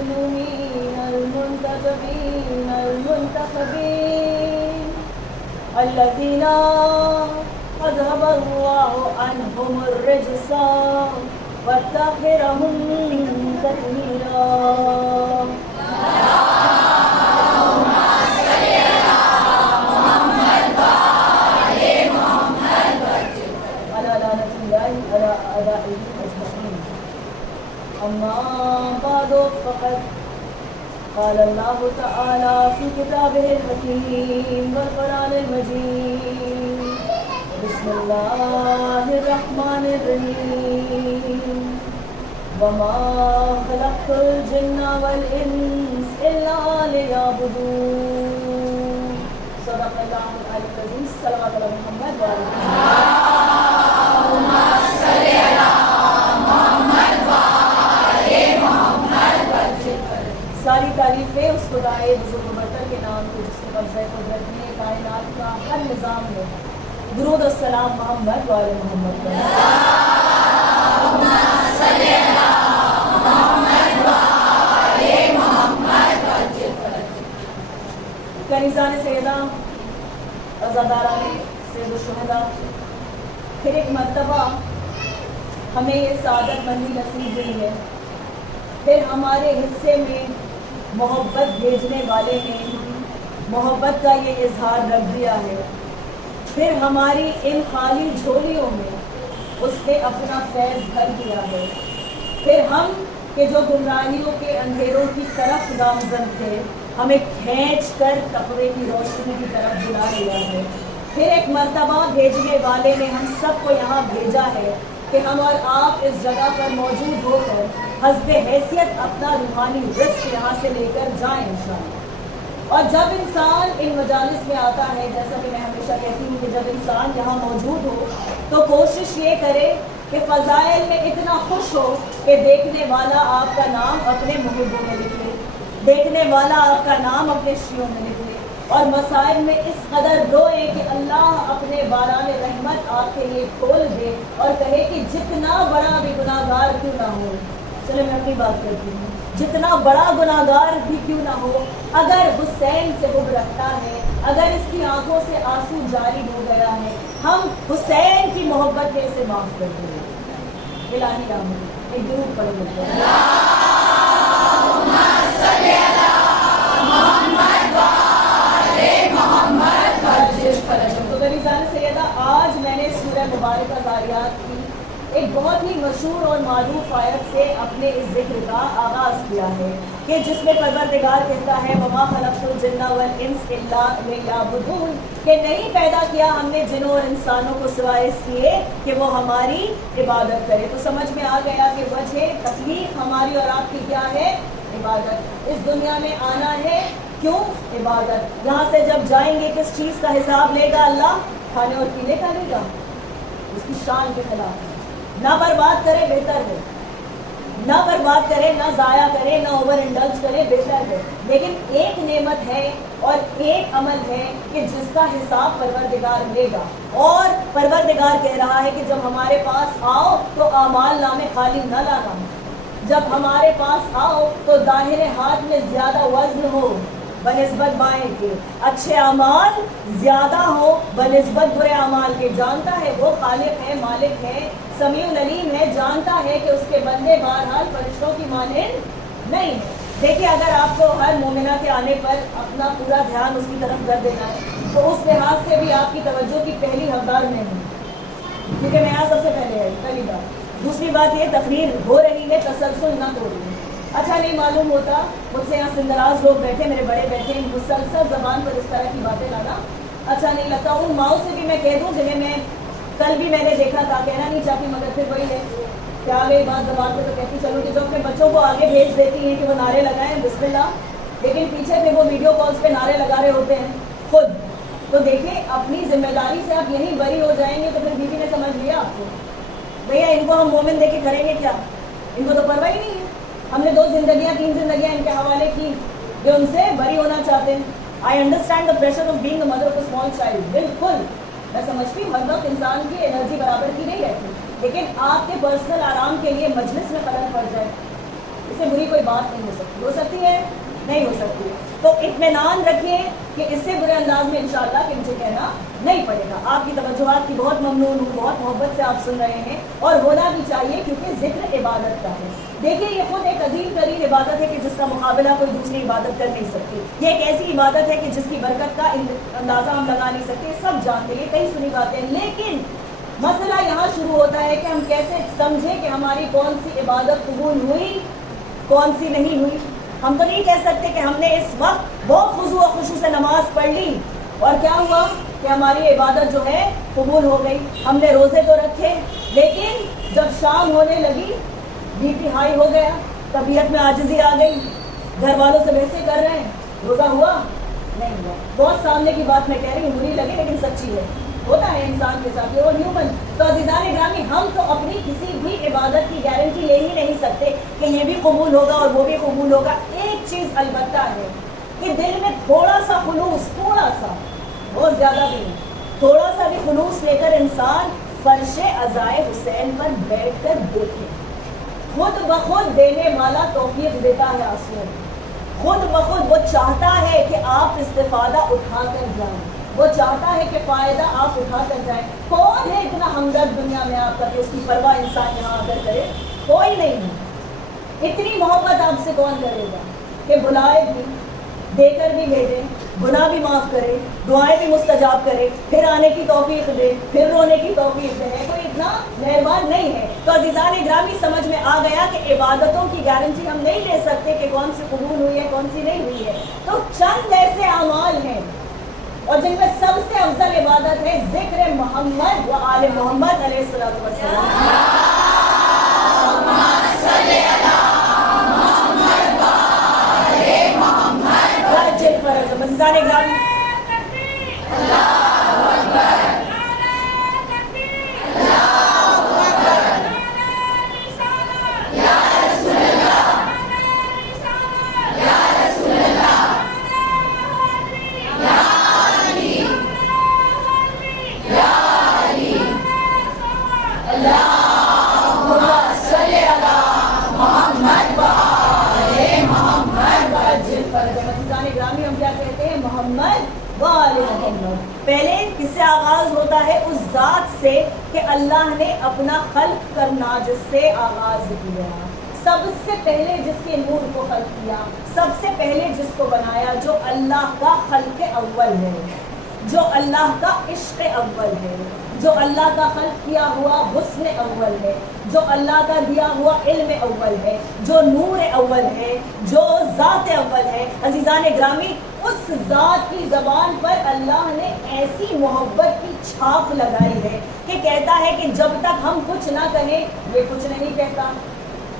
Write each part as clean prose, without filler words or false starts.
المظلومين المنتجبين المنتخبين الذين أذهب الله عنهم الرجس وطهرهم تطهيرا. أما بعد فقد قال الله تعالى في كتابه الحكيم والقرآن المجيد بسم الله الرحمن الرحيم وما خلقت الجن والإنس إلا ليعبدون. صدق الله العلي العظيم. صلوات على محمد وعلى اللهم صل على ساری تعریفیں اس خدائے بزرگ و برتر کے نام کو جس نے قبضہ قدرت میں کائنات کا ہر نظام ہے. درود السلام محمد وعلی محمد. اللهم صل علی محمد وعلی محمد. کنیزان سیدہ، عزاداران سید الشہداء، پھر ایک مرتبہ ہمیں یہ سعادت مندی نصیب ہوئی ہے. پھر ہمارے حصے میں محبت بھیجنے والے نے محبت کا یہ اظہار رکھ دیا ہے. پھر ہماری ان خالی جھولیوں میں اس نے اپنا فیض بھر دیا ہے. پھر ہم کہ جو گمراہیوں کے اندھیروں کی طرف گامزن تھے، ہمیں کھینچ کر تقوی کی روشنی کی طرف بلا لیا ہے. پھر ایک مرتبہ بھیجنے والے نے ہم سب کو یہاں بھیجا ہے کہ ہم اور آپ اس جگہ پر موجود ہو کر حسب حیثیت اپنا روحانی رزق یہاں سے لے کر جائیں انشاءاللہ. اور جب انسان ان مجالس میں آتا ہے، جیسا کہ میں ہمیشہ کہتی ہوں کہ جب انسان یہاں موجود ہو تو کوشش یہ کرے کہ فضائل میں اتنا خوش ہو کہ دیکھنے والا آپ کا نام اپنے محبوں میں لکھے، دیکھنے والا آپ کا نام اپنے شیعوں میں لکھے، اور مسائل میں اس قدر روئے کہ اللہ اپنے باران رحمت آپ کے لیے کھول دے اور کہے کہ جتنا بڑا بھی گناہ گار کیوں نہ ہو. چلے میں اپنی بات کرتی ہوں. جتنا بڑا گناہ گار بھی کیوں نہ ہو، اگر حسین سے حب رکھتا ہے، اگر اس کی آنکھوں سے آنسو جاری ہو گیا ہے، ہم حسین کی محبت میں اسے معاف کر دیں. الہی آمین. ایک درود پڑھ لیتے ہیں. اللہم صل علی محمد وعلی محمد وعجل فرجهم. تو غریزان سیدہ، آج میں نے سورہ مبارکہ ذاریات کی ایک بہت ہی مشہور اور معروف آیت سے اپنے اس ذکر کا آغاز کیا ہے کہ جس میں پروردگار کہتا ہے وَمَا خَلَقْتُ الْجِنَّ وَالْإِنسَ إِلَّا لِيَعْبُدُونِ، کہ نہیں پیدا کیا ہم نے جنوں اور انسانوں کو سوائے اس لیے کہ وہ ہماری عبادت کرے. تو سمجھ میں آ گیا کہ وجہ تخلیق ہماری اور آپ کی کیا ہے؟ عبادت. اس دنیا میں آنا ہے کیوں؟ عبادت. یہاں سے جب جائیں گے کس چیز کا حساب لے گا اللہ؟ کھانے اور پینے کا لے گا. اس کی شان کے خلاف نہ برباد کرے بہتر ہے، نہ برباد کرے، نہ ضائع کرے، نہ اوور انڈلج کرے بہتر ہے. لیکن ایک نعمت ہے اور ایک عمل ہے کہ جس کا حساب پروردگار لے گا. اور پروردگار کہہ رہا ہے کہ جب ہمارے پاس آؤ تو اعمال نامے خالی نہ لانا. جب ہمارے پاس آؤ تو داہنے ہاتھ میں زیادہ وزن ہو بنسبت بائیں کے، اچھے اعمال زیادہ ہو بنسبت برے اعمال کے. جانتا ہے وہ خالق ہے، مالک ہے، سمیع العلیم ہے، جانتا ہے کہ اس کے بندے بہرحال فرشتوں کی مانند نہیں ہے. دیکھیے اگر آپ کو ہر مومنہ کے آنے پر اپنا پورا دھیان اس کی طرف کر دینا ہے تو اس لحاظ سے بھی آپ کی توجہ کی پہلی حقدار میں ہوں، کیونکہ میں یہاں سب سے پہلے ہے. پہلی بات. دوسری بات یہ تقریر ہو رہی ہے، تسلسل نہ ہو رہی ہے. اچھا نہیں معلوم ہوتا، مجھ سے یہاں سندراز لوگ بیٹھے، میرے بڑے بیٹھے، مسلسل زبان پر اس طرح کی باتیں لانا اچھا نہیں لگتا. ان ماؤں سے بھی میں کہہ دوں جنہیں میں کل بھی میں نے دیکھا تھا، کہنا نہیں چاہتی مگر پھر وہی ہے کہ آ گئی بات زبان پہ تو کہتی چلو کہ جو اپنے بچوں کو آگے بھیج دیتی ہیں کہ وہ نعرے لگائیں بسم اللہ، لیکن پیچھے پہ وہ ویڈیو کالز پہ نعرے لگا رہے ہوتے ہیں خود. تو دیکھیں اپنی ذمہ داری سے آپ یہیں بری ہو جائیں گے تو پھر بیوی نے سمجھ لیا آپ کو بھیا ان کو ہم مومن دے کے کریں گے کیا؟ ان کو تو پرواہ ہی نہیں ہے. ہم نے 2 زندگیاں 3 زندگیاں ان کے حوالے کی جو ان سے بری ہونا چاہتے ہیں. I understand the pressure of being the mother of a small child. بالکل میں سمجھتی ہوں ہر وقت انسان کی انرجی برابر کی نہیں رہتی، لیکن آپ کے پرسنل آرام کے لیے مجلس میں خلل پڑ جائے، اس سے بری کوئی بات نہیں ہو سکتی ہے نہیں ہو سکتی. تو اطمینان رکھیے کہ اس سے برے انداز میں انشاءاللہ کہ مجھے کہنا نہیں پڑے گا. آپ کی توجہات کی بہت ممنون ہوں, بہت محبت سے آپ سن رہے ہیں, اور ہونا بھی چاہیے کیونکہ ذکر عبادت کا ہے. دیکھیے یہ خود ایک عظیم ترین عبادت ہے کہ جس کا مقابلہ کوئی دوسری عبادت کر نہیں سکتی. یہ ایک ایسی عبادت ہے کہ جس کی برکت کا اندازہ ہم لگا نہیں سکتے, سب جانتے ہیں, کئی سنی باتیں. لیکن مسئلہ یہاں شروع ہوتا ہے کہ ہم کیسے سمجھیں کہ ہماری کون سی عبادت قبول ہوئی, کون سی نہیں ہوئی. ہم تو نہیں کہہ سکتے کہ ہم نے اس وقت بہت خضوع و خشوع سے نماز پڑھ لی اور کیا ہوا کہ ہماری عبادت جو ہے قبول ہو گئی. ہم نے روزے تو رکھے, لیکن جب شام ہونے لگی بی پی ہائی ہو گیا, طبیعت میں عاجزی آ گئی, گھر والوں سے ویسے کر رہے ہیں, روزہ ہوا نہیں ہوا. بہت سامنے کی بات میں کہہ رہی ہوں, بری لگے لیکن سچی ہے, ہوتا ہے انسان کے ساتھ, وہ ہیومن. تو عزیزان گرامی, ہم تو اپنی کسی بھی عبادت کی گارنٹی لے ہی نہیں سکتے کہ یہ بھی قبول ہوگا اور وہ بھی قبول ہوگا. ایک چیز البتہ ہے کہ دل میں تھوڑا سا خلوص, تھوڑا سا, بہت زیادہ بھی نہیں, تھوڑا سا بھی خلوص لے کر انسان فرش عزائے حسین پر بیٹھ کر دیکھے. خود بخود دینے والا توفیق دیتا ہے آنسو, خود بخود وہ چاہتا ہے کہ آپ استفادہ اٹھا کر جائیں, وہ چاہتا ہے کہ فائدہ آپ اٹھا کر جائیں. کون ہے اتنا ہمدرد دنیا میں آپ کا کہ اس کی پرواہ انسان یہاں آ کر کرے؟ کوئی نہیں ہے. اتنی محبت آپ سے کون کرے گا کہ بلائے بھی, دے کر بھی بھیجے, گناہ بھی معاف کرے, دعائیں بھی مستجاب کرے, پھر آنے کی توفیق دے, پھر رونے کی توفیق دے. کوئی اتنا مہربان نہیں ہے. تو عزیزان گرامی, سمجھ میں آ گیا کہ عبادتوں کی گارنٹی ہم نہیں لے سکتے کہ کون سی قبول ہوئی ہے کون سی نہیں ہوئی ہے. تو چند ایسے اعمال ہیں اور جن میں سب سے افضل عبادت ہے ذکر محمد و آل محمد علیہ الصلوۃ والسلام. عزیزان گرامی, پہلے کس سے آغاز ہوتا ہے؟ اس ذات سے کہ اللہ نے اپنا خلق کرنا جس سے آغاز کیا. سب سے پہلے جس کے نور کو خلق کیا, سب سے پہلے جس کو بنایا, جو اللہ کا خلق اول ہے, جو اللہ کا عشق اول ہے, جو اللہ کا خلق کیا ہوا حسن اول ہے, جو اللہ کا دیا ہوا علم اول ہے, جو نور اول ہے, جو ذات اول ہے. عزیزان گرامی, اس ذات کی زبان پر اللہ نے ایسی محبت کی چھاپ لگائی ہے کہ کہتا ہے کہ جب تک ہم کچھ نہ کہیں یہ کچھ نہیں کہتا,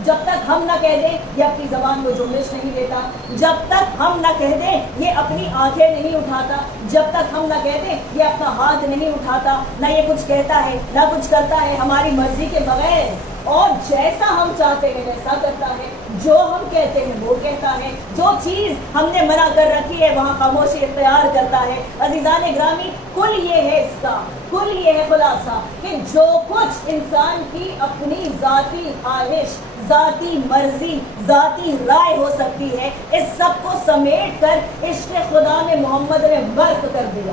جب تک ہم نہ کہہ دیں یہ اپنی زبان کو جنبش نہیں دیتا, جب تک ہم نہ کہہ دیں یہ اپنی آنکھیں نہیں اٹھاتا, جب تک ہم نہ کہہ دیں یہ اپنا ہاتھ نہیں اٹھاتا, نہ یہ کچھ کہتا ہے نہ کچھ کرتا ہے ہماری مرضی کے بغیر, اور جیسا ہم چاہتے ہیں ویسا کرتا ہے, جو ہم کہتے ہیں وہ کہتا ہے, جو چیز ہم نے منع کر رکھی ہے وہاں خاموشی اختیار کرتا ہے. عزیزان گرامی, کل یہ ہے اس کا, کل یہ ہے خلاصہ کہ جو کچھ انسان کی اپنی ذاتی خواہش, ذاتی مرضی, ذاتی رائے ہو سکتی ہے, اس سب کو سمیٹ کر عشق خدا میں محمد نے غرق کر دیا.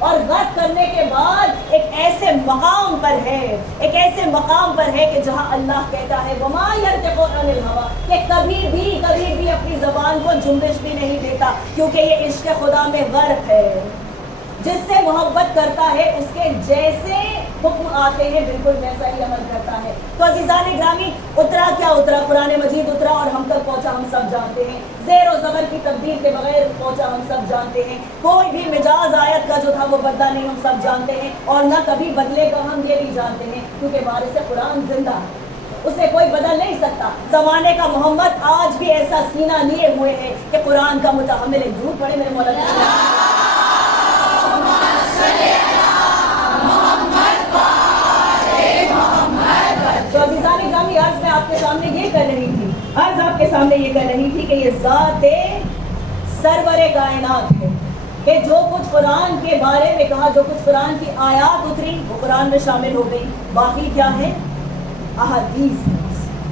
اور غرق کرنے کے بعد ایک ایسے مقام پر ہے, ایک ایسے مقام پر ہے کہ جہاں اللہ کہتا ہے وما ينطق عن الهوى, کہ کبھی بھی اپنی زبان کو جنبش بھی نہیں دیتا, کیونکہ یہ عشق خدا میں غرق ہے. جس سے محبت کرتا ہے اس کے جیسے حکم آتے ہیں بالکل ویسا ہی عمل کرتا ہے. تو عزیزان گرامی, اترا کیا اترا, قرآن مجید اترا اور ہم تک پہنچا ہم سب جانتے ہیں, زیر و زبر کی تبدیل کے بغیر پہنچا ہم سب جانتے ہیں, کوئی بھی مجاز آیت کا جو تھا وہ بدلا نہیں ہم سب جانتے ہیں, اور نہ کبھی بدلے گا ہم یہ بھی جانتے ہیں, کیونکہ وارث قرآن زندہ ہے, اسے کوئی بدل نہیں سکتا. زمانے کا محمد آج بھی ایسا سینہ لیے ہوئے ہے کہ قرآن کا متحمل ہے. دور پڑے میرے مولانا. تو عزیزان گرامی, آج میں آپ کے سامنے یہ کر رہی تھی, آج آپ کے سامنے یہ کر رہی تھی کہ یہ ذات سرور کائنات ہے کہ جو کچھ قرآن کے بارے میں کہا, جو کچھ قرآن کی آیات اتری وہ قرآن میں شامل ہو گئی. باقی کیا ہے؟ احادیث.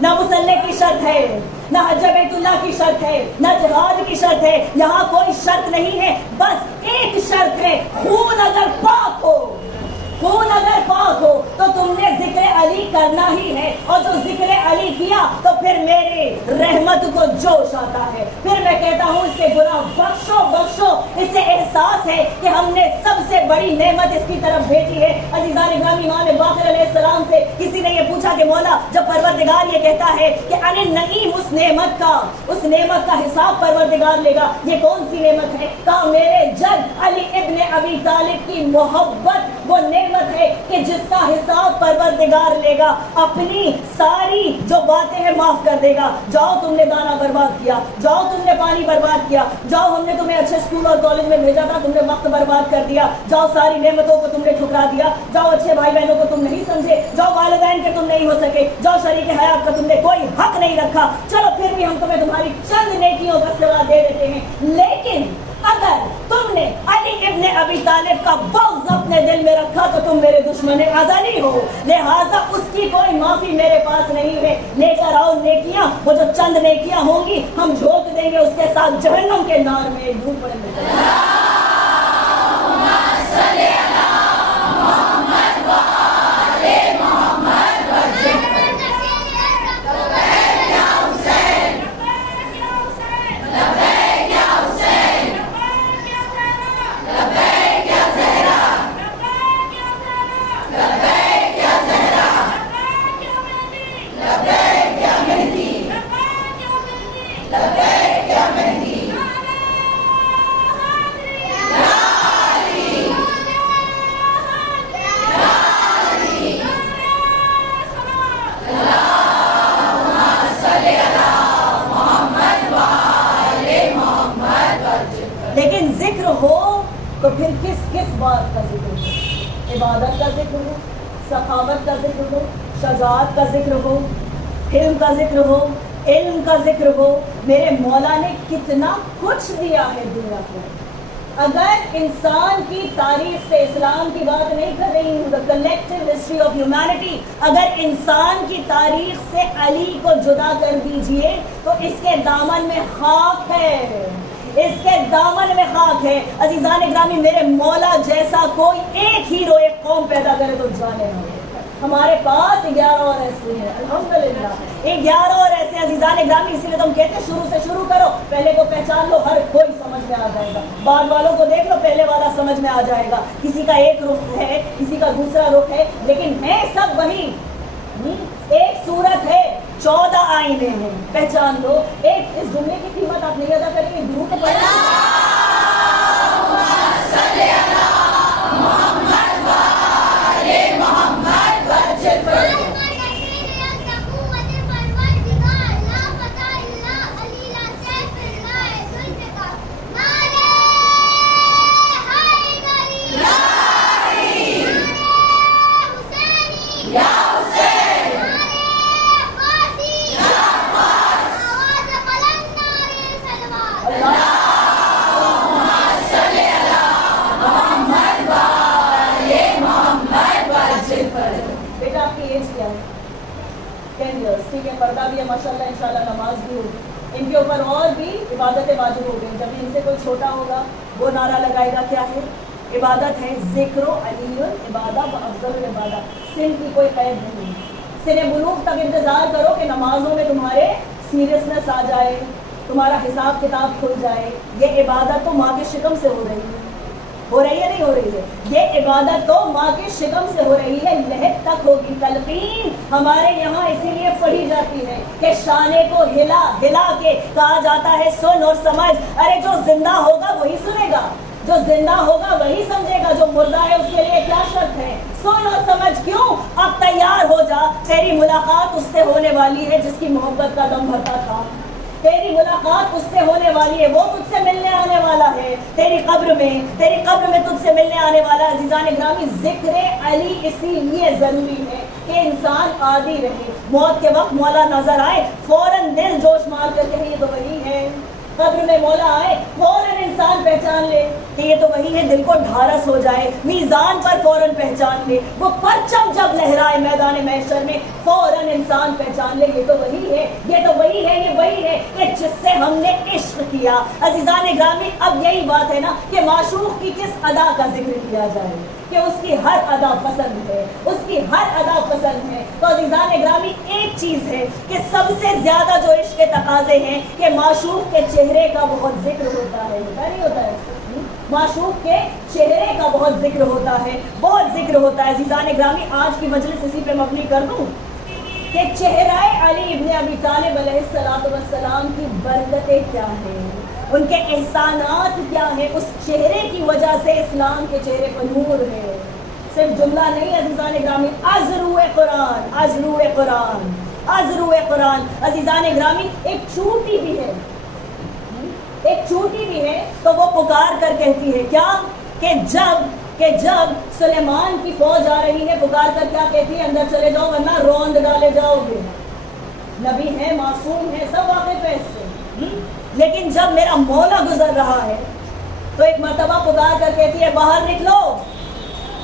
نہ مسلح کی شرط ہے، نہ حج بیت اللہ کی شرط ہے، نہ جہاد کی شرط ہے، یہاں کوئی شرط نہیں ہے، بس ایک شرط ہے، خون اگر پاک ہو، خون اگر پاک ہو تو تم نے ذکر علی کرنا ہی ہے، اور جو ذکر علی کیا تو پھر میرے رحمت کو جوش آتا ہے، پھر میں کہتا ہوں اس سے گناہ بخشو بخشو، اس سے احساس ہے کہ ہم نے سب سے بڑی نعمت اس کی طرف بھیجی ہے۔ عزیزان گرامی، امام باقر علیہ السلام سے کسی نے یہ پوچھا کہ مولا جب پروردگار یہ کہتا ہے کہ ان النعیم، اس نعمت کا حساب پروردگار لے گا، یہ کون سی نعمت ہے؟ کہا میرے جد علی ابن ابی طالب کی محبت وہ نعمت ہے کہ جس کا حساب پروردگار لے گا، اپنی ساری جو باتیں ہیں معاف کر دے گا۔ جاؤ تم نے دانا برباد کیا، جاؤ تم نے پانی برباد کیا، جاؤ ہم نے تمہیں اچھے اسکول اور کالج میں بھیجا تھا، تم نے وقت برباد کر دیا، جاؤ ساری نعمتوں کو تم نے ٹھکرا دیا، جاؤ اچھے بھائی بہنوں کو تم نہیں سمجھے، جاؤ والدین کے تم نہیں ہو سکے، جاؤ شریک حیات کا تم نے کوئی حق نہیں رکھا، چلو پھر بھی ہم تمہیں تمہاری چند نیکیوں کا صلا دے دیتے ہیں، لیکن اگر تم نے علی ابن ابی طالب کا بغض اپنے دل میں رکھا تو تم میرے دشمن ازلی ہو، لہٰذا اس کی کوئی معافی میرے پاس نہیں ہے، لے کر آؤ نیکیاں، وہ جو چند نیکیاں ہوں گی ہم جھونک دیں گے اس کے ساتھ جہنم کے نار میں ایک ڈوب پڑیں گے۔ لیکن ذکر ہو تو پھر کس بات کا ذکر ہو؟ عبادت کا ذکر ہو، سخاوت کا ذکر ہو، شجاعت کا ذکر ہو، حلم کا ذکر ہو، علم کا ذکر ہو۔ میرے مولا نے کتنا کچھ دیا ہے دنیا کو۔ اگر انسان کی تاریخ سے، اسلام کی بات نہیں کر رہی ہوں، the collective history of humanity، اگر انسان کی تاریخ سے علی کو جدا کر دیجئے تو اس کے دامن میں خاک ہے، اس کے دامن میں خاک ہے۔ عزیزان گرامی، میرے مولا جیسا کوئی ایک ہیرو ایک قوم پیدا کرے تو جانے ہو۔ ہمارے پاس 11 اور ایسے ہیں، الحمدللہ 11 اور ایسے عزیزان گرامی، اسی لیے تو ہم کہتے ہیں شروع سے شروع کرو، پہلے کو پہچان لو، ہر کوئی سمجھ میں آ جائے گا، بعد والوں کو دیکھ لو، پہلے والا سمجھ میں آ جائے گا، کسی کا ایک رخ ہے، کسی کا دوسرا رخ ہے، لیکن ہے سب وہی، ایک صورت ہے، 14 آئینے ہیں، پہچان لو۔ ایک اس جملے کی قیمت آپ نہیں ادا کریں گے، درود پڑھیں۔ بیٹا آپ کی ایج کیا ہے؟ 10 ایئرس، ٹھیک ہے، پردہ بھی ہے ماشاءاللہ، انشاءاللہ نماز بھی ہوگی، ان کے اوپر اور بھی عبادتیں واجب ہو گئی۔ جب ان سے کوئی چھوٹا ہوگا وہ نعرہ لگائے گا، کیا ہے؟ عبادت ہے، ذکر و علی العبادہ و افضل العبادہ، سن کی کوئی قید نہیں، سن بلوغ تک انتظار کرو کہ نمازوں میں تمہارے سیریسنس آ جائے، تمہارا حساب کتاب کھل جائے۔ یہ عبادت تو ماں کے شکم سے ہو رہی ہے، ہو رہی ہے نہیں ہو رہی ہے؟ یہ عبادت تو ماں کے شکم سے ہو رہی ہے، لہد تک ہوگی۔ تلقین ہمارے یہاں اسی لیے پڑھی جاتی ہے کہ شانے کو ہلا ہلا کے کہا جاتا ہے سن اور سمجھ۔ ارے جو زندہ ہوگا وہی سنے گا، جو زندہ ہوگا وہی سمجھے گا، جو مردہ ہے اس کے لیے کیا شرط ہے؟ سن اور سمجھ۔ کیوں؟ اب تیار ہو جا، تیری ملاقات اس سے ہونے والی ہے جس کی محبت کا دم بھرتا تھا، تیری ملاقات اس سے ہونے والی ہے، وہ تجھ سے ملنے آنے والا ہے تیری قبر میں تجھ سے ملنے آنے والا۔ عزیزان گرامی، ذکر علی اسی لیے ضروری ہے کہ انسان عادی رہے، موت کے وقت مولا نظر آئے فوراً دل جوش مار کر کے یہ تو وہی ہے، قبر میں مولا آئے فوراً انسان پہچان لے کہ یہ تو وہی ہے، دل کو ڈھارس ہو جائے، میزان پر فوراً پہچان لے، وہ پرچم جب لہرائے میدان محشر میں فوراً انسان پہچان لے یہ تو وہی ہے، یہ تو وہی ہے، یہ وہی ہے کہ جس سے ہم نے عشق کیا۔ عزیزان گرامی، اب یہی بات ہے نا کہ معشوق کی کس ادا کا ذکر کیا جائے کہ اس کی ہر ادا پسند ہے، اس کی ہر ادا پسند ہے۔ تو عزیزان گرامی، ایک چیز ہے کہ سب سے زیادہ جو عشق کے تقاضے ہیں کہ معشوق کے چہرے کا بہت ذکر ہوتا ہے، نہیں ہوتا ہے؟ معشوق کے چہرے کا بہت ذکر ہوتا ہے، بہت ذکر ہوتا ہے۔ عزیزان گرامی، آج کی مجلس اسی پہ مبنی کر دوں کہ چہرہ علی ابن ابی طالب علیہ السلام کی برکتیں کیا ہیں، ان کے احسانات کیا ہیں، اس چہرے کی وجہ سے اسلام کے چہرے پر نور ہے۔ صرف جملہ نہیں عزیزان گرامی، ازرو قرآن، ازرو قرآن، ازرو قرآن۔ عزیزان گرامی، ایک چوٹی بھی ہے، ایک چوٹی بھی ہے تو وہ پکار کر کہتی ہے کیا کہ جب سلیمان کی فوج آ رہی ہے، پکار کر کیا کہتی ہے؟ اندر چلے جاؤ ورنہ روند ڈالے جاؤ گے۔ نبی ہے، معصوم ہے، سب واقف ہے اس سے، لیکن جب میرا مولا گزر رہا ہے تو ایک مرتبہ پکار کر کہتی ہے باہر نکلو۔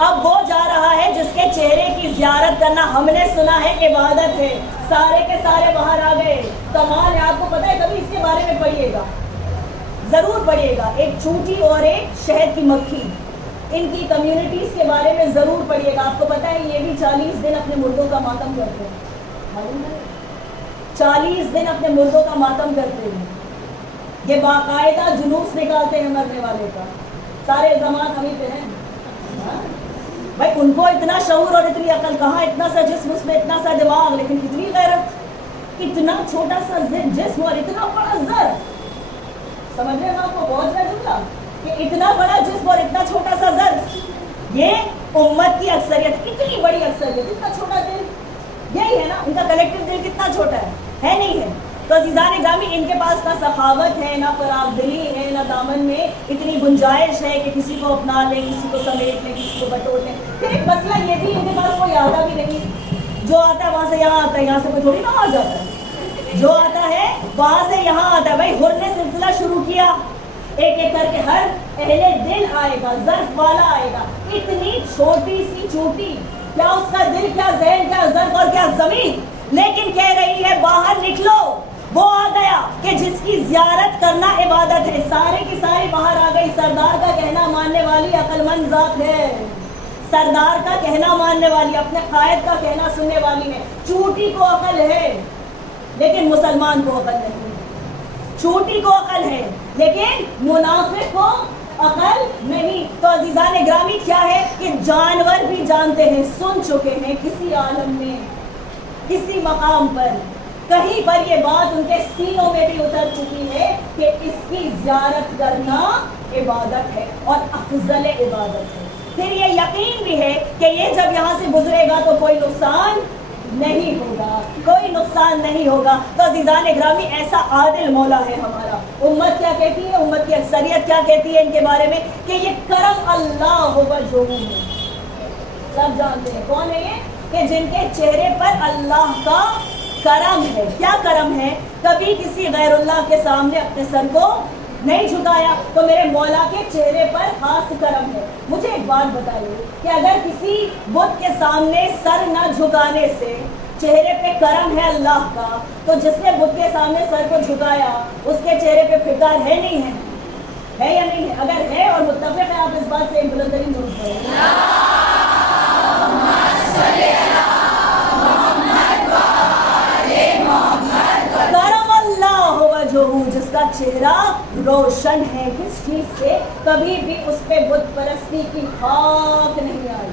اب وہ جا رہا ہے جس کے چہرے کی زیارت کرنا ہم نے سنا ہے عبادت ہے، سارے کے سارے باہر آ گئے۔ کمال ہے، آپ کو پتہ ہے، کبھی اس کے بارے میں پڑھیے گا، ضرور پڑھیے گا، ایک چونٹی اور ایک شہد کی مکھی، ان کی کمیونٹیز کے بارے میں ضرور پڑھیے گا۔ آپ کو پتہ ہے یہ بھی 40 دن اپنے مردوں کا ماتم کرتے ہیں، 40 دن اپنے مردوں کا ماتم کرتے ہیں، یہ باقاعدہ جلوس نکالتے ہیں مرنے والے کا۔ سارے الزامات ہمیں پہ ہیں بھائی، ان کو اتنا شعور اور اتنی عقل کہاں، اتنا سا جسم، اس میں اتنا سا دماغ، لیکن کتنی غیرت، اتنا چھوٹا سا جسم اور اتنا بڑا زر۔ سمجھ رہے ہیں آپ کو پہنچ رہا جملہ کہ اتنا بڑا جسم اور اتنا چھوٹا سا زر، یہ امت کی اکثریت، اتنی بڑی اکثریت، اتنا چھوٹا دل، یہی ہے نا، ان کا کلیکٹیو دل کتنا چھوٹا ہے نہیں ہے؟ تو عزیزان گرامی، ان کے پاس نہ سخاوت ہے، نہ فراغ دلی ہے، نہ دامن میں اتنی گنجائش ہے کہ کسی کو اپنا لیں، کسی کو سمیٹ لیں، کسی کو بٹور لیں۔ پھر ایک مسئلہ یہ بھی، ان کے پاس کوئی آتا بھی نہیں، جو آتا ہے وہاں سے یہاں آتا ہے، یہاں سے کوئی تھوڑی نہ آ جاتا ہے، جو آتا ہے وہاں سے یہاں آتا ہے۔ بھائی، حر نے سلسلہ شروع کیا، ایک ایک کر کے ہر اہل دل آئے گا، ظرف والا آئے گا، اتنی چھوٹی سی چوٹی، کیا اس کا دل، کیا ذہن، کیا ظرف اور کیا زمین، لیکن کہہ رہی ہے باہر نکلو۔ وہ آ گیا کہ جس کی زیارت کرنا عبادت ہے، سارے کی ساری باہر آ گئی۔ سردار کا کہنا ماننے والی عقل مند ذات ہے، سردار کا کہنا ماننے والی، اپنے قائد کا کہنا سننے والی ہے۔ چوٹی کو عقل ہے لیکن مسلمان کو عقل نہیں، چوٹی کو عقل ہے لیکن منافق کو عقل نہیں۔ تو عزیزان گرامی، کیا ہے کہ جانور بھی جانتے ہیں، سن چکے ہیں کسی عالم میں، کسی مقام پر، کہیں پر یہ بات ان کے سینوں میں بھی اتر چکی ہے کہ اس کی زیارت کرنا عبادت ہے اور افضل عبادت ہے۔ پھر یہ یقین بھی ہے کہ یہ جب یہاں سے گزرے گا تو کوئی نقصان نہیں ہوگا، کوئی نقصان نہیں ہوگا۔ تو عزیزان گرامی، ایسا عادل مولا ہے ہمارا۔ امت کیا کہتی ہے، امت کی اکثریت کیا کہتی ہے ان کے بارے میں کہ یہ کرم اللہ وجہہ ہے۔ سب جانتے ہیں کون ہے یہ، کہ جن کے چہرے پر اللہ کا کرم ہے۔ کیا کرم ہے؟ کبھی کسی غیر اللہ کے سامنے اپنے سر کو نہیں جھکایا، تو میرے مولا کے چہرے پر خاص کرم ہے۔ مجھے ایک بات بتائیے کہ اگر کسی بت کے سامنے سر نہ جھکانے سے چہرے پہ کرم ہے اللہ کا، تو جس نے بت کے سامنے سر کو جھکایا اس کے چہرے پہ فکر ہے نہیں ہے یا نہیں ہے؟ اگر ہے اور متفق ہے آپ اس بات سے، ایک بلند ترین درود پڑھیں۔ کرم اللہ وجہہ، جس کا چہرہ روشن ہے، کس چیز سے؟ کبھی بھی اس پہ بت پرستی کی خاک نہیں آئی،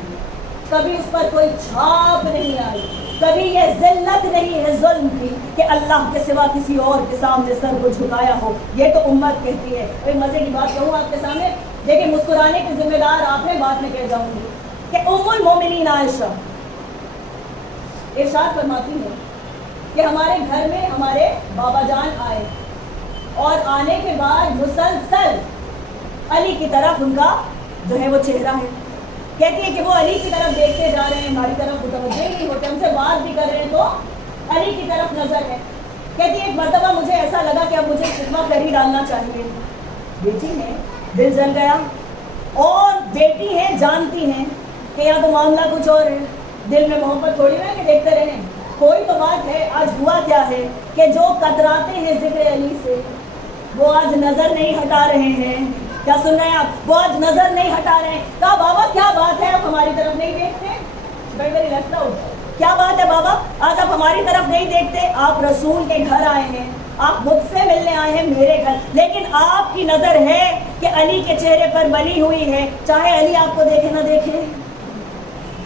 کبھی اس پر کوئی چھاپ نہیں آئی، کبھی یہ ذلت نہیں ہے ظلم کی کہ اللہ کے سوا کسی اور کے سامنے سر کو جھکایا ہو۔ یہ تو امت کہتی ہے۔ کوئی مزے کی بات کہوں آپ کے سامنے، دیکھیں مسکرانے کے ذمہ دار آپ ہیں، بعد میں کہہ جاؤں گی کہ ام المومنین عائشہ ارشاد فرماتی ہیں کہ ہمارے گھر میں ہمارے بابا جان آئے اور آنے کے بعد مسلسل علی کی طرف ان کا جو ہے وہ چہرہ ہے، کہتی ہے کہ وہ علی کی طرف دیکھتے جا رہے ہیں، ہماری طرف متوجہ نہیں ہوتے، ہم سے بات بھی کر رہے ہیں تو علی کی طرف نظر ہے۔ کہتی ہے ایک مرتبہ مجھے ایسا لگا کہ اب مجھے شکوہ کر ہی ڈالنا چاہیے. بیٹی ہے, دل جل گیا, اور بیٹی ہے جانتی ہیں کہ یا تو معاملہ کچھ اور ہے, دل میں محبت تھوڑی ہے کہ دیکھتے رہیں, کوئی تو بات ہے. آج ہوا کیا ہے کہ جو کتراتے ہیں ذکر علی سے وہ آج نظر نہیں ہٹا رہے ہیں. کیا سن رہے ہیں آپ؟ وہ آج نظر نہیں ہٹا رہے ہیں. کہا بابا کیا بات ہے آپ ہماری طرف نہیں دیکھتے؟ بڑی لگتا ہو کیا بات ہے بابا آج آپ ہماری طرف نہیں دیکھتے؟ آپ رسول کے گھر آئے ہیں, آپ مجھ سے ملنے آئے ہیں میرے گھر, لیکن آپ کی نظر ہے کہ علی کے چہرے پر بلی ہوئی ہے. چاہے علی آپ کو دیکھے نہ دیکھے,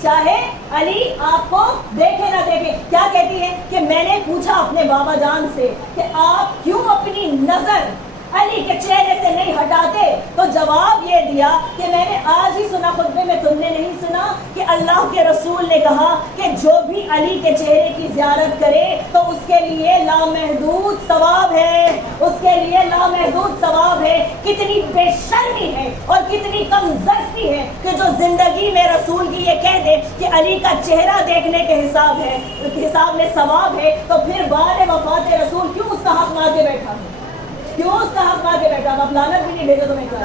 چاہے علی آپ کو دیکھے نہ دیکھے. کیا کہتی ہے کہ میں نے پوچھا اپنے بابا جان سے کہ آپ کیوں اپنی نظر علی کے چہرے سے نہیں ہٹاتے, تو جواب یہ دیا کہ میں نے آج ہی سنا خطبے میں, تم نے نہیں سنا کہ اللہ کے رسول نے کہا کہ جو بھی علی کے چہرے کی زیارت کرے تو اس کے لیے لامحدود ثواب ہے, اس کے لیے لامحدود ثواب ہے. کتنی بے شرمی ہے اور کتنی کم ظرفی ہے کہ جو زندگی میں رسول کی یہ کہہ دے کہ علی کا چہرہ دیکھنے کے حساب میں ثواب ہے, تو پھر بعد وفات رسول کیوں اس کا حق مار کے بیٹھا ہے, کیوں اس کا حق مار کے بیٹھا؟ اب لعنت بھی نہیں بھیجو تو میں کیا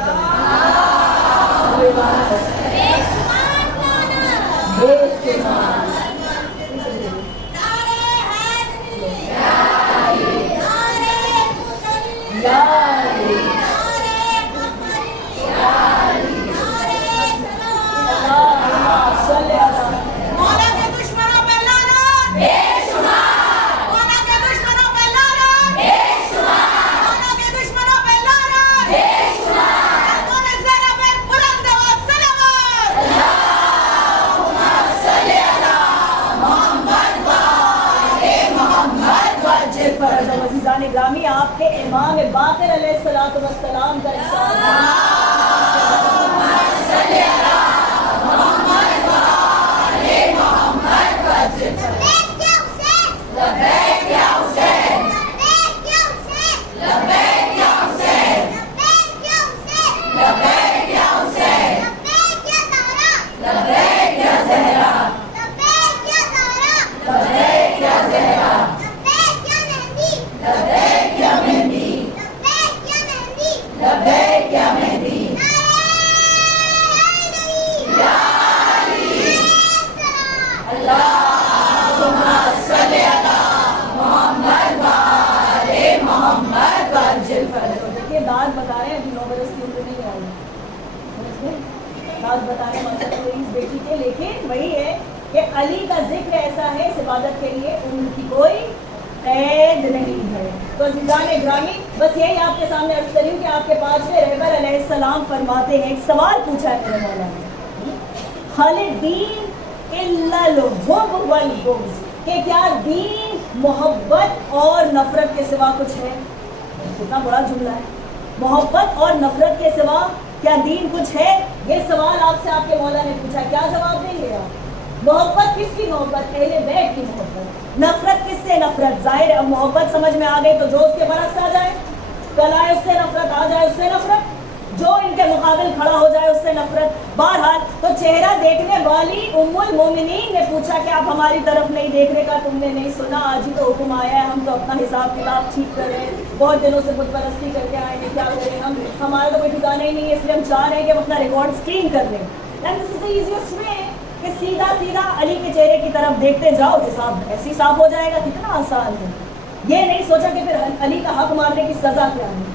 گرامی آپ کے امام باقر علیہ السلام کا بات بتا رہے ہیں, ابھی 9 برس کی عمر نہیں آئی, بات بتا رہے ہیں اس بیٹی کے, لیکن وہی ہے کہ علی کا ذکر ایسا ہے اس عبادت کے لیے ان کی کوئی قید نہیں ہے. تو عزیزان گرامی بس یہی آپ کے سامنے عرض کری کہ آپ کے پانچویں رہبر علیہ السلام فرماتے ہیں, ایک سوال پوچھا ہے میرے مولا نے, خالدین الا الحب والبغض, کہ کیا دین محبت اور نفرت کے سوا کچھ ہے؟ کتنا بڑا جملہ ہے, محبت اور نفرت کے سوا کیا دین کچھ ہے؟ یہ سوال آپ سے آپ کے مولا نے پوچھا, کیا جواب دیں گے آپ؟ محبت کس کی محبت؟ اہل بیت کی محبت. نفرت کس سے نفرت؟ ظاہر اب محبت سمجھ میں آ گئی تو جو اس کے برعکس آ جائے, کل آئے اس سے نفرت, آ جائے اس سے نفرت, جو ان کے مقابل کھڑا ہو جائے اس سے نفرت. بہرحال تو چہرہ دیکھنے والی ام المومنین نے پوچھا کہ آپ ہماری طرف نہیں دیکھنے کا تم نے نہیں سنا؟ آج ہی تو حکم آیا ہے, ہم تو اپنا حساب کتاب ٹھیک کر رہے ہیں, بہت دنوں سے بت پرستی کر کے آئے ہیں, کیا کریں ہم, ہمارا تو کوئی ٹھکانا ہی نہیں ہے, اس لیے ہم چاہ رہے ہیں کہ ہم اپنا ریکارڈ اسکرین کر لیں. And this is the easiest way کہ سیدھا سیدھا علی کے چہرے کی طرف دیکھتے جاؤ, حساب ایسی صاف ہو جائے گا. کتنا آسان ہے, یہ نہیں سوچا کہ پھر علی کا حق مارنے کی سزا کیا ہے.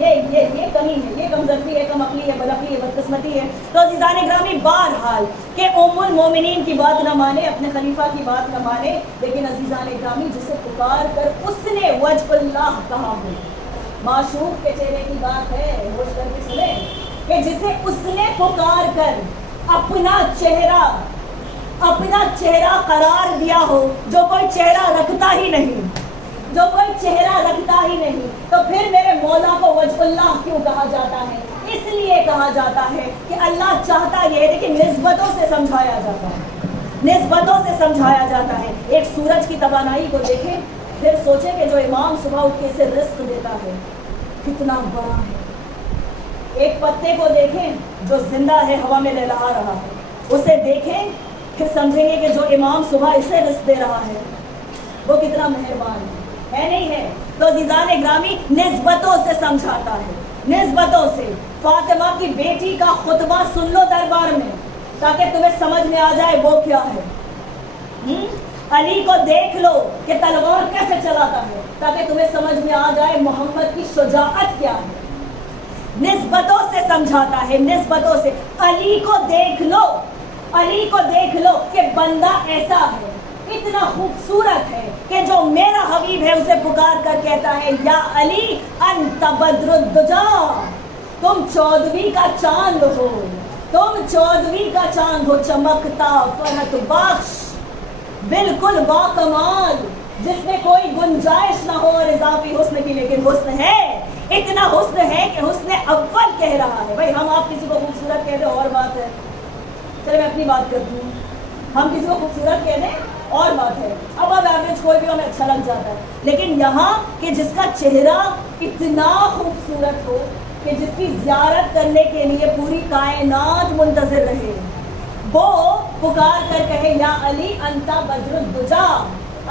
یہ کمی ہے, یہ کمزوری ہے, کم عقلی ہے, بدعقلی ہے, بدقسمتی ہے. تو عزیزان گرامی بہرحال کہ ام المومنین کی بات نہ مانے, اپنے خلیفہ کی بات نہ مانے, لیکن عزیزان گرامی جسے پکار کر اس نے وجہ اللہ کہا ہو, معشوق کے چہرے کی بات ہے, ہوش کر کے سنیں, کہ جسے اس نے پکار کر اپنا چہرہ قرار دیا ہو, جو کوئی چہرہ رکھتا ہی نہیں, جو کوئی چہرہ رکھتا ہی نہیں, تو پھر میرے مولا کو وجہ اللہ کیوں کہا جاتا ہے؟ اس لیے کہا جاتا ہے کہ اللہ چاہتا یہ ہے کہ نسبتوں سے سمجھایا جاتا ہے, نسبتوں سے سمجھایا جاتا ہے. ایک سورج کی توانائی کو دیکھیں, پھر سوچیں کہ جو امام صبح اٹھ کے اسے رزق دیتا ہے کتنا بڑا ہے. ایک پتے کو دیکھیں جو زندہ ہے, ہوا میں لہلہا رہا ہے, اسے دیکھیں پھر سمجھیں گے کہ جو امام صبح اسے رزق دے رہا ہے وہ کتنا مہربان ہے. ہے نہیں ہے. تو عزیزان گرامی نسبتوں سے سمجھاتا ہے, نسبتوں سے. فاطمہ کی بیٹی کا خطبہ سن لو دربار میں تاکہ تمہیں سمجھ میں آ جائے وہ کیا ہے. علی کو دیکھ لو کہ تلوار کیسے چلاتا ہے تاکہ تمہیں سمجھ میں آ جائے محمد کی شجاعت کیا ہے. نسبتوں سے سمجھاتا ہے, نسبتوں سے. علی کو دیکھ لو, علی کو دیکھ لو کہ بندہ ایسا ہے, اتنا خوبصورت ہے کہ جو میرا حبیب ہے اسے پکار کر کہتا ہے یا علی انت بدر الدجا, تم 14ویں کا چاند ہو, تم 14ویں کا چاند ہو, چمکتا فرحت بخش, بالکل با کمال, جس میں کوئی گنجائش نہ ہو اور اضافی حسن کی. لیکن حسن ہے, اتنا حسن ہے کہ حسن اول کہہ رہا ہے. بھائی ہم آپ کسی کو خوبصورت کہہ دیں اور بات ہے, چلے میں اپنی بات کرتی ہوں, ہم کسی کو خوبصورت کہہ دیں اور بات ہے, اب ایوریج کوئی بھی ہمیں اچھا لگ جاتا ہے. لیکن یہاں کہ جس کا چہرہ اتنا خوبصورت ہو کہ جس کی زیارت کرنے کے لیے پوری کائنات منتظر رہے, وہ پکار کر کہے یا علی انتا بدر الدجا,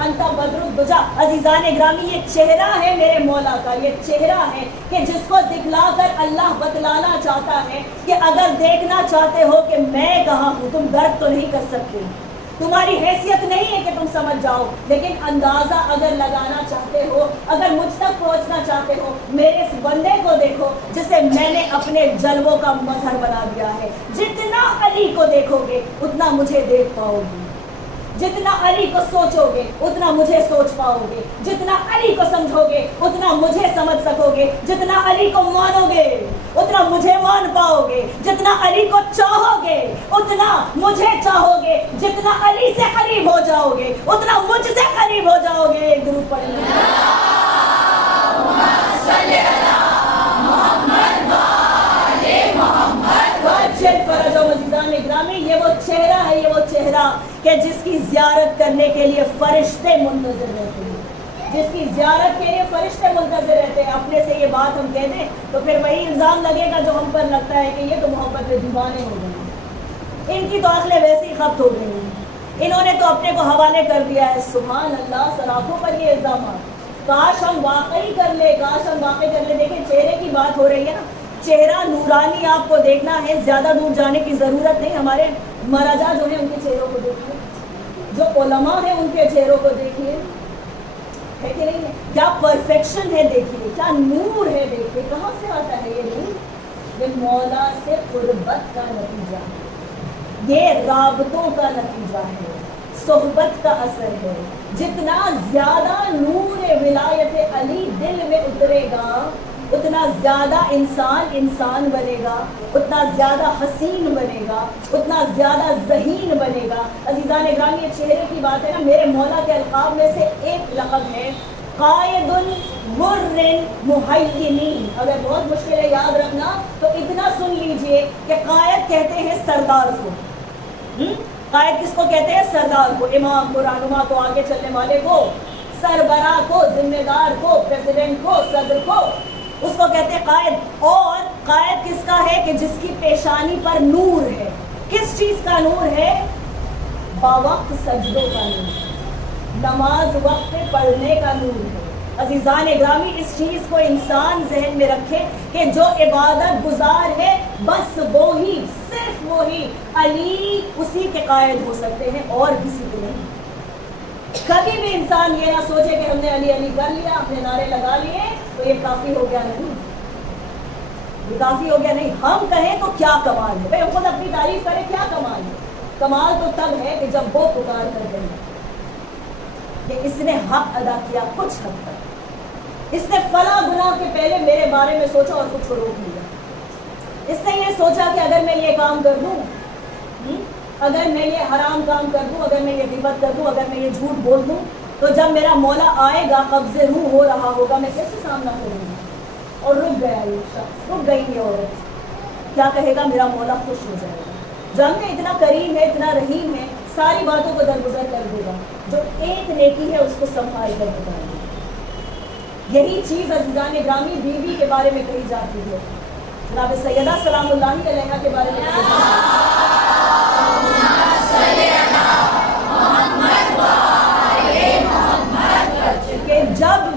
انتا بدر الدجا. عزیزان گرامی یہ چہرہ ہے میرے مولا کا, یہ چہرہ ہے کہ جس کو دکھلا کر اللہ بتلانا چاہتا ہے کہ اگر دیکھنا چاہتے ہو کہ میں کہاں ہوں, تم درک تو نہیں کر سکتے, تمہاری حیثیت نہیں ہے کہ تم سمجھ جاؤ, لیکن اندازہ اگر لگانا چاہتے ہو, اگر مجھ تک پہنچنا چاہتے ہو, میرے اس بندے کو دیکھو جسے میں نے اپنے جلووں کا مظہر بنا دیا ہے. جتنا علی کو دیکھو گے اتنا مجھے دیکھ پاؤ گے, جتنا علی کو سوچو گے اتنا مجھے سوچ پاؤ گے, جتنا علی کو سمجھو گے اتنا مجھے سمجھ سکو گے, جتنا علی کو مانو گے اتنا مجھے مان پاؤ گے, جتنا علی کو چاہو گے اتنا مجھے چاہو گے, جتنا علی سے قریب ہو جاؤ گے اتنا مجھ سے قریب ہو جاؤ گے. ایک درود پڑھیں گے. یہ وہ چہرہ ہے, یہ وہ چہرہ کہ جس کی زیارت کرنے کے لیے فرشتے منتظر رہتے ہیں, جس کی زیارت کے لیے فرشتے منتظر رہتے ہیں. اپنے سے یہ بات ہم کہہ دیں تو پھر وہی الزام لگے گا جو ہم پر لگتا ہے کہ یہ تو محبت میں دیوانے ہو گئے, ان کی تو عقلیں ویسی خبت ہو گئی ہیں, انہوں نے تو اپنے کو حوالے کر دیا ہے. سبحان اللہ, سراخوں پر یہ الزامات. کاش ہم واقعی کر لے, کاش ہم واقعی کر لے. دیکھیں چہرے کی بات ہو رہی ہے نا, چہرہ نورانی آپ کو دیکھنا ہے, زیادہ دور جانے کی ضرورت نہیں. ہمارے مہاراجا جو ہیں ان کے چہروں کو دیکھیے, جو علماء ہیں ان کے چہروں کو دیکھیے, ہے کہ نہیں ہے, کیا پرفیکشن ہے دیکھیے, کیا نور ہے دیکھیے. کہاں سے آتا ہے یہ نور؟ یہ مولا سے قربت کا نتیجہ ہے, یہ رابطوں کا نتیجہ ہے, صحبت کا اثر ہے. جتنا زیادہ نور ولایت علی دل میں اترے گا اتنا زیادہ انسان بنے گا, اتنا زیادہ حسین بنے گا, اتنا زیادہ ذہین بنے گا. عزیزان گرامی یہ چہرے کی بات ہے نا, میرے مولا کے القاب میں سے ایک لقب ہے قائد الغر محیمین. اگر بہت مشکل ہے یاد رکھنا تو اتنا سن لیجئے کہ قائد کہتے ہیں سردار کو. قائد کس کو کہتے ہیں؟ سردار کو, امام کو, رہنما کو, آگے چلنے والے کو, سربراہ کو, ذمہ دار کو, پریزیڈنٹ کو, صدر کو, اس کو کہتے ہیں قائد. اور قائد کس کا ہے کہ جس کی پیشانی پر نور ہے. کس چیز کا نور ہے؟ باوقت سجدوں کا نور, نماز وقت پہ پڑھنے کا نور ہے. عزیزان گرامی اس چیز کو انسان ذہن میں رکھے کہ جو عبادت گزار ہے بس وہی, صرف وہی علی اسی کے قائد ہو سکتے ہیں اور کسی کو نہیں. کبھی بھی انسان یہ نہ سوچے کہ ہم نے علی علی کر لیا, ہم نے نعرے لگا لیے تو یہ کافی ہو گیا. نہیں, یہ کافی ہو گیا نہیں. ہم کہیں تو کیا کمال ہے, بھائی ہم خود اپنی تعریف کریں, کیا کمال ہے. کمال تو تب ہے کہ جب وہ پکار کر دیں کہ اس نے حق ادا کیا کچھ حد تک, اس نے فلاں گناہ کے پہلے میرے بارے میں سوچا اور کچھ کو روک لیا. اس نے یہ سوچا کہ اگر میں یہ کام کر دوں, اگر میں یہ حرام کام کر دوں, اگر میں یہ غیبت کر دوں, اگر میں یہ جھوٹ بول دوں تو جب میرا مولا آئے گا, قبض روح ہو رہا ہوگا, میں کیسے سامنا کروں گا. اور رک گیا یہ شخص, رک گئی یہ عورت. کیا کہے گا؟ میرا مولا خوش ہو جائے گا. جب میں اتنا کریم ہے, اتنا رحیم ہے, ساری باتوں کو درگزر کر دے گا. جو ایک نیکی ہے اس کو سنبھال کر بتائے گا. یہی چیز عزیزان گرامی بیوی کے بارے میں کہی جاتی ہے. جناب سیدہ سلام اللہ علیہا کے بارے میں کہی جاتی ہے کہ جب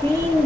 3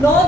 9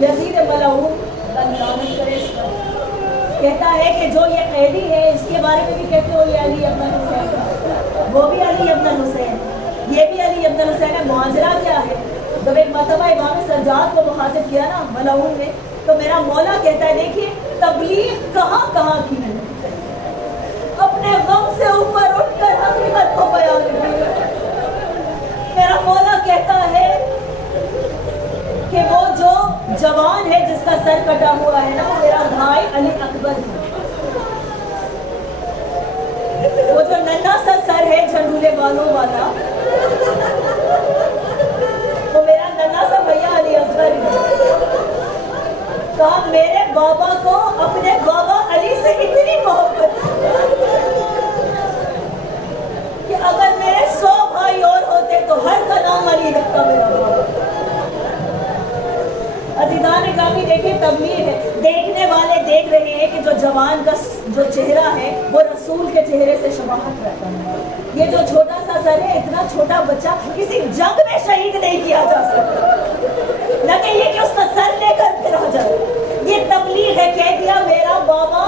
یزید ملعون لعنت کرے اس پر کہتا ہے کہ جو یہ قیدی ہے اس کے بارے میں بھی کہتے ہو یہ علی ابن حسین، وہ بھی علی ابن حسین، یہ بھی علی ابن حسین ہے۔ معاجرہ کیا ہے؟ جب ایک مرتبہ امام سجاد کو مخاطب کیا نا ملعون نے، تو میرا مولا کہتا ہے دیکھیے تبلیغ کہاں کہاں کی ہے، اپنے غم سے اوپر اٹھ کر حقیقت کو بیان کی۔ میرا مولا کہتا ہے کہ وہ جو جوان ہے جس کا سر کٹا ہوا ہے نا وہ میرا بھائی علی اکبر ہے، وہ جو ننھا سا سر ہے جھنڈولے بالوں والا وہ میرا ننھا سا بھیا علی اکبر ہے۔ کہا میرے بابا کو اپنے بابا علی سے اتنی محبت کہ اگر میرے 100 بھائی اور ہوتے تو ہر کا نام علی رکھتا میرا بابا۔ عزیزان گرامی دیکھیں تبلیغ ہے، دیکھنے والے دیکھ رہے ہیں کہ جو جوان کا جو چہرہ ہے وہ رسول کے چہرے سے شباہت رہتا ہے۔ یہ جو چھوٹا سا سر ہے، اتنا چھوٹا بچہ کسی جنگ میں شہید نہیں کیا جا سکتا، نہ کہ یہ کہ اس کا سر لے کر پھر آ جائے۔ یہ تبلیغ ہے، کہہ دیا میرا بابا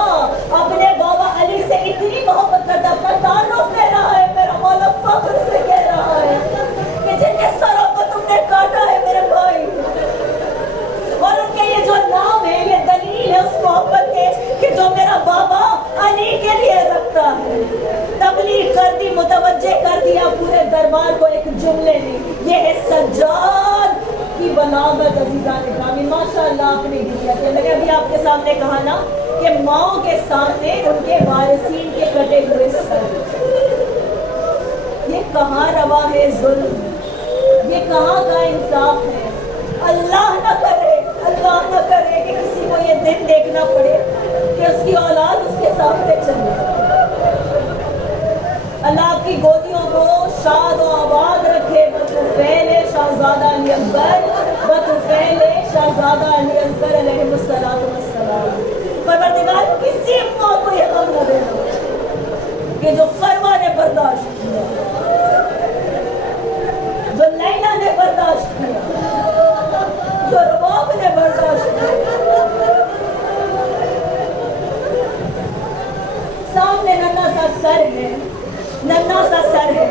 اپنے بابا علی سے اتنی محبت کرتا، اپنا تعارف دے رہا ہے، میرا مولا فخر سے کہہ رہا ہے کہ جن کے سروں کو تم نے کاٹا ہے میرے بھائی، اور ان کے یہ جو نام ہے یہ دلیل ہے اس محبت کے کہ جو میرا بابا علی کے لیے رکھتا ہے۔ تبلیغ کر دی، متوجہ کر دیا پورے دربار کو ایک جملے میں، یہ ہے سجاد کی بلاغت۔ عزیزان گرامی ماشاءاللہ آپ نے دیا کہ میں نے ابھی آپ کے سامنے کہا نا کہ ماؤں کے سامنے ان کے وارثین کے کٹے ہوئے سر، یہ کہاں روا ہے ظلم، یہ کہاں کا انصاف ہے؟ اللہ نہ کرے کہ کسی کو یہ دن دیکھنا پڑے کہ اس کی اولاد اس کے سامنے چلے۔ اللہ آپ کی گودیوں کو شاد و آباد رکھے، بطفیل شہزادہ علی اکبر، بطفیل شہزادہ علی اکبر علیہ الصلوۃ والسلام۔ پروردگار کسی ماں کو یہ غم نہ دینا کہ جو فروا نے برداشت کیا، جو لیلا نے برداشت کیا، جو رباب نے برداشت کیا۔ سامنے ننھا سا سر ہے، ننھا سا سر ہے،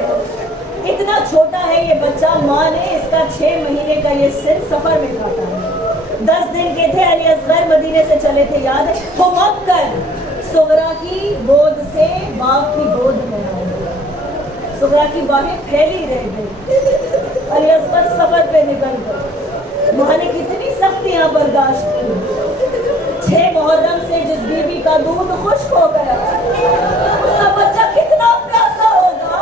اتنا چھوٹا ہے یہ بچہ، ماں نے اس کا 6 مہینے کا یہ سن سفر میں کاٹا ہے۔ 10 دن کے تھے، علی اصغر مدینے سے چلے تھے، یاد ہے، ہمک کر صغرا کی گود سے باپ کی گود میں آئے، صغرا کی باہیں پھیلی رہ گئی، علی اصغر سفر پہ نکل گئے، ماں نے کتنی سختیاں برداشت کی۔ 6 محرم سے جس بیوی کا دودھ خشک ہو گیا اس کا بچہ کتنا پیاسا ہوگا۔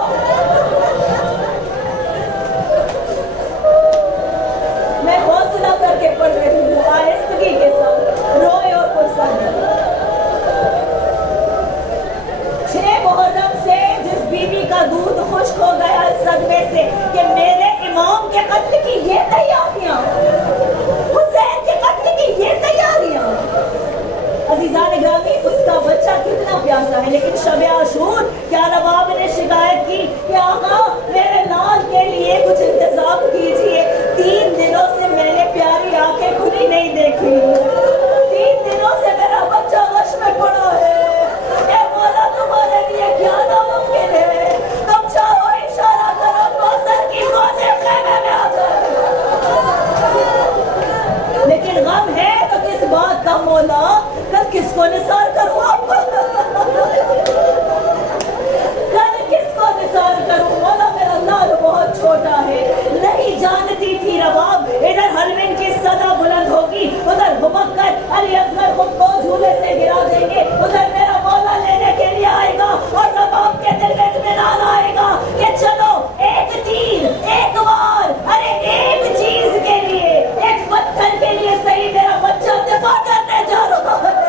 میں حوصلہ کر کے پڑھ رہی ہوں، آہستگی کے ساتھ، روئے اور پرسن۔ 6 محرم سے جس بیوی کا دودھ خشک ہو گیا اس صدمے سے کہ میرے امام کے قتل کی یہ تیاریاں، حسین کے قتل کی یہ تیاریاں۔ عزیزان گرامی اس کا بچہ کتنا پیاسا ہے، لیکن شب عاشور کیا رباب نے شکایت کی کہ آقا میرے لال کے لیے کچھ انتظام کیجئے، 3 دنوں سے میں نے پیاری آنکھیں کھلی نہیں دیکھی، 3 دنوں سے میرا بچہ غش میں پڑا ہے، اے مولا تمہارے لیے کیا ناممکن ہے، تم چاہو اشارہ کرو کوثر کی موجیں خیمے میں آ جائے۔ لیکن غم ہے تو کس بات کا مولا، کل کس کو نثار کروں آپ کو، کل کس کو نثار کروں مولا، میرا لال بہت چھوٹا ہے۔ نہیں جانتی تھی رباب ادھر حلوین کی صدا بلند ہوگی، ادھر ہمک کر علی اصغر خود کو جھولے سے گرا دیں گے، ادھر میرا مولا لینے کے لیے آئے گا اور رباب کے دل میں اطمینان آئے گا کہ چلو ایک تیر، ایک وار، ارے ایک چیز کے لیے، ایک پتھر کے لیے صحیح میرا بچہ دفاع کرنے جا رہا ہے۔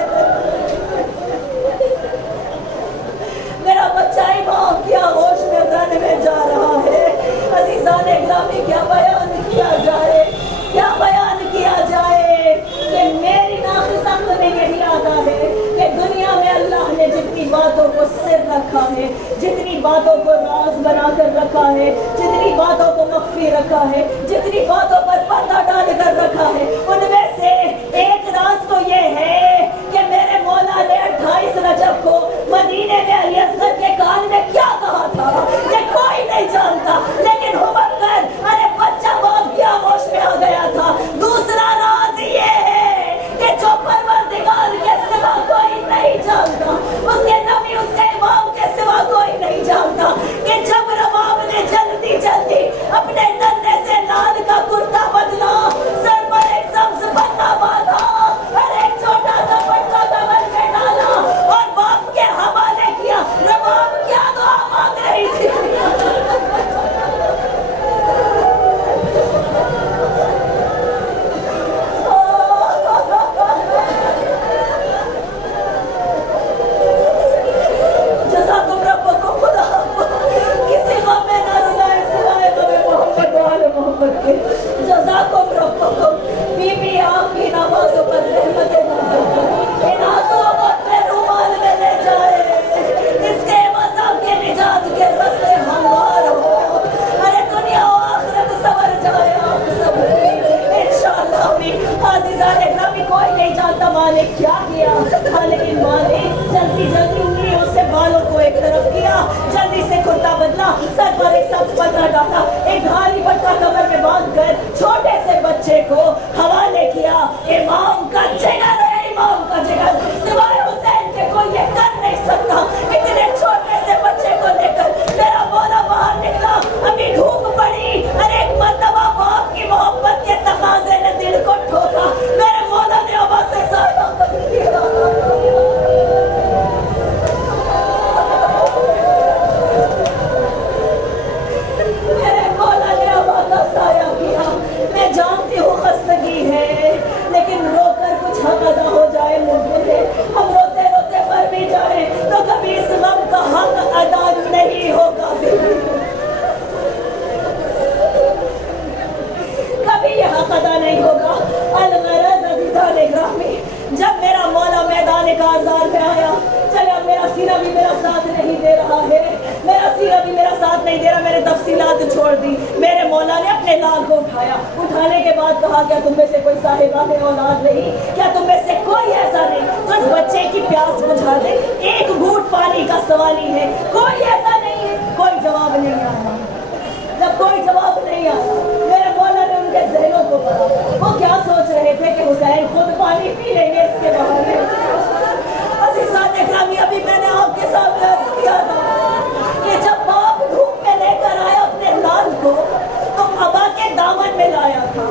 میرا بچہ امام کیا ہوش میں رن میں جا رہا ہے۔ عزیزان گرامی کیا بیان کیا جائے، کیا بیان کیا جائے کہ میری ناقص عقل میں یہی آتا ہے کہ دنیا میں اللہ نے جتنی باتوں کو سر رکھا ہے، جتنی باتوں کو راز بنا کر رکھا ہے، جتنی باتوں کو مخفی رکھا ہے، جتنی باتوں پر پردہ ڈال نہیں جانتا ماں نے کیا کیا تھا، لیکن ماں نے جلدی جلدی انگلیوں سے بالوں کو ایک طرف کیا، جلدی سے کرتا بدلا، سر پر ایک سبز پتہ ڈالا، ایک بھاری بٹا کمر میں باندھ کر چھوٹے سے بچے کو حوالے کیا۔ امام کا جگر ہے، امام کا جگر، سوائے حسین کے کوئی یہ کر نہیں سکتا۔ اتنے چھوٹے سے بچے کو لے کر میرا مولا باہر نکلا، ابھی دھوپ پڑی، اور ایک مرتبہ باپ کی محبت کے تقاضے نے دل کو ٹھوکا، میرے مولا نے آواز سے سایہ کر دیا۔ میرے مولا نے آواز کا سایہ کیا۔ میں جانتی ہوں خستگی ہے، لیکن رو کر کچھ حق ادا ہو جائے ممکن ہے۔ ہم روتے روتے مر بھی جائیں تو کبھی اس غم کا حق ادا نہیں ہوگا، کبھی یہ حق ادا نہیں ہوگا۔ الغرض عزیزان گرامی، جب میرا مولا میدان کارزار میں آیا، چلا میرا سینہ بھی میرا ساتھ نہیں دے رہا ہے، میرا سینہ بھی میرا ساتھ نہیں دے رہا، میں نے تفصیلات چھوڑ دی۔ میرے مولا نے اپنے لال کو اٹھایا، اٹھانے کے بعد کہا کیا تم میں سے کوئی صاحبان اولاد نہیں؟ کیا تم میں سے کوئی ایسا نہیں جو اس بچے کی پیاس بجھا دے؟ ایک گھونٹ پانی کا سوال ہی ہے، کوئی ایسا نہیں ہے؟ کوئی جواب نہیں آیا۔ جب کوئی جواب نہیں آیا، میرے مولا نے ان کے ذہنوں کو پڑھا، وہ کیا سوچ رہے تھے کہ حسین خود پانی پی لیں گے اس کے بہانے۔ عزیزان گرامی، ابھی میں نے آپ کے سامنے عرض کیا تھا کہ جب باپ دھوپ میں لے کر آیا اپنے لال کو تو ابا کے دامن میں لایا تھا۔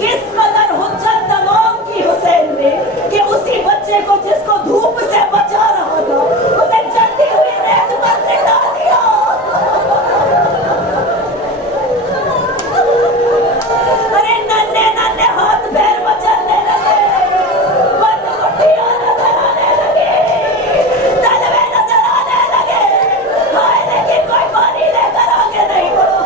کس قدر حجت تمام کی حسین نے کہ اسی بچے کو جس کو دھوپ سے بچا رہا تھا اسے جلتی ہوئی ریت پر لٹا دیا۔ ارے ننھے ننھے ہاتھ پیر مچلنے لگے، بند مٹھیاں نظر آنے لگی، تلوے نظر آنے لگے، ہائے لیکن کوئی پانی لے کر آگے نہیں بڑھا۔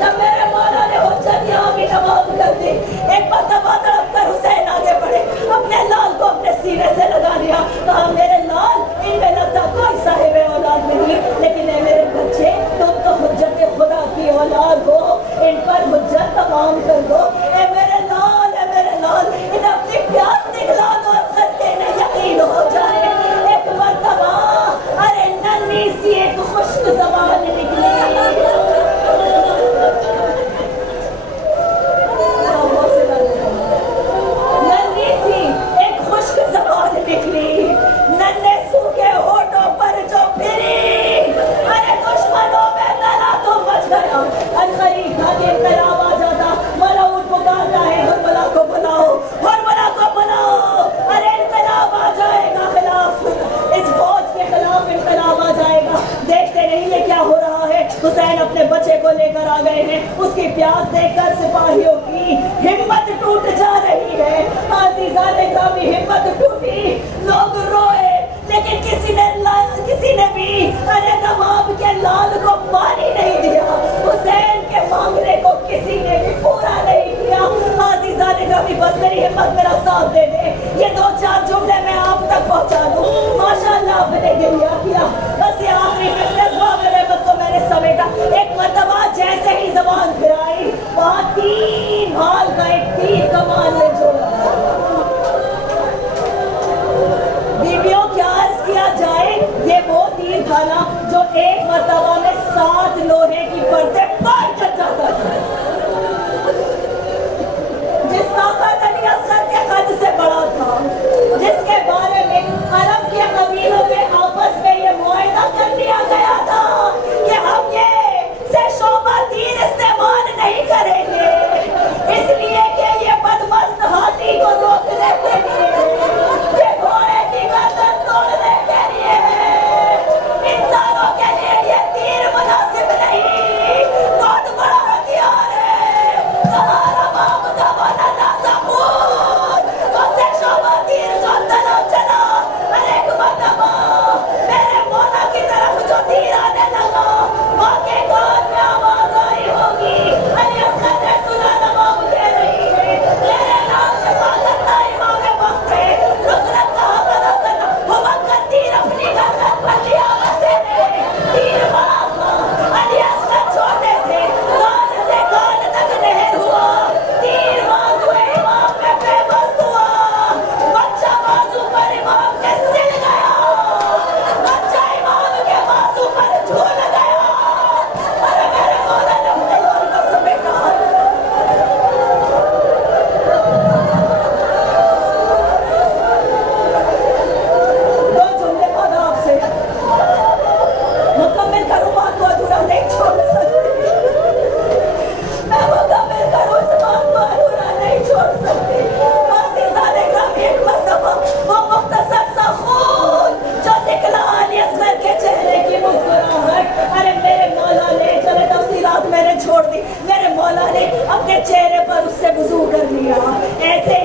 جب میرے مولا نے حجت یہاں بھی تمام کر دی، ایک مرتبہ تڑپ کر حسین آگے بڑھے، اپنے لال کو اپنے سینے سے لگا لیا، کہا میرے لال ان میں لگتا کوئی صاحب اولاد نہیں، لیکن اے میرے بچے تم تو حجت خدا کی اولاد ہو، ان پر حجت تمام کر دو۔ اے میرے لال، اے میرے لال، انہیں اپنی پیاس نکلا دو، اثر دینے یقین ہو جائے۔ ایک مرتبہ ارے ننھی سی ایک خشک زبان نکلی، ننھی سی ایک خشک زبان نکلی، ننھے سوکھے ہونٹوں پر جو پھری، ارے دشمنوں میں تلا تو مچ گیا۔ القریب تھا کہ انقلاب آ جاتا، ملعون پکارتا ہے حرملا کو بلاؤ، حرملا کو بلاؤ، ارے انقلاب آ جائے گا، خلاف اس فوج کے خلاف انقلاب آ جائے گا۔ دیکھتے نہیں یہ کیا ہو رہا ہے، حسین اپنے بچے کو لے کر آ گئے ہیں، اس کی پیاس دیکھ کر سپاہیوں کی ہمت ٹوٹ جا رہی ہے۔ عزیزان گرامی، ہمت ٹوٹی، لوگ روئے، لیکن کسی نے بھی ارے نواب کے لال کو پانی نہیں دیا، حسین کے مانگنے کو کسی نے بھی پورا نہیں کیا۔ عزیزان گرامی، بس میری ہمت میرا ساتھ دے دے، یہ دو چار جملے میں آپ تک پہنچا دوں۔ ماشاءاللہ آپ نے گریہ کیا، بس یہ آخری رحمت کو میں نے سمیٹا۔ ایک مرتبہ جیسے ہی زبان پھرائی، وہاں 3 ہال کا ایک تیر کمان نے جوڑا۔ بیویوں کیا عرض کیا جائے، یہ وہ تیر تھا نا جو ایک مرتبہ میں 7 لوہے کی پردے پار کر جاتا تھا۔ چہرے پر اس سے وضو کر لیا. ایسے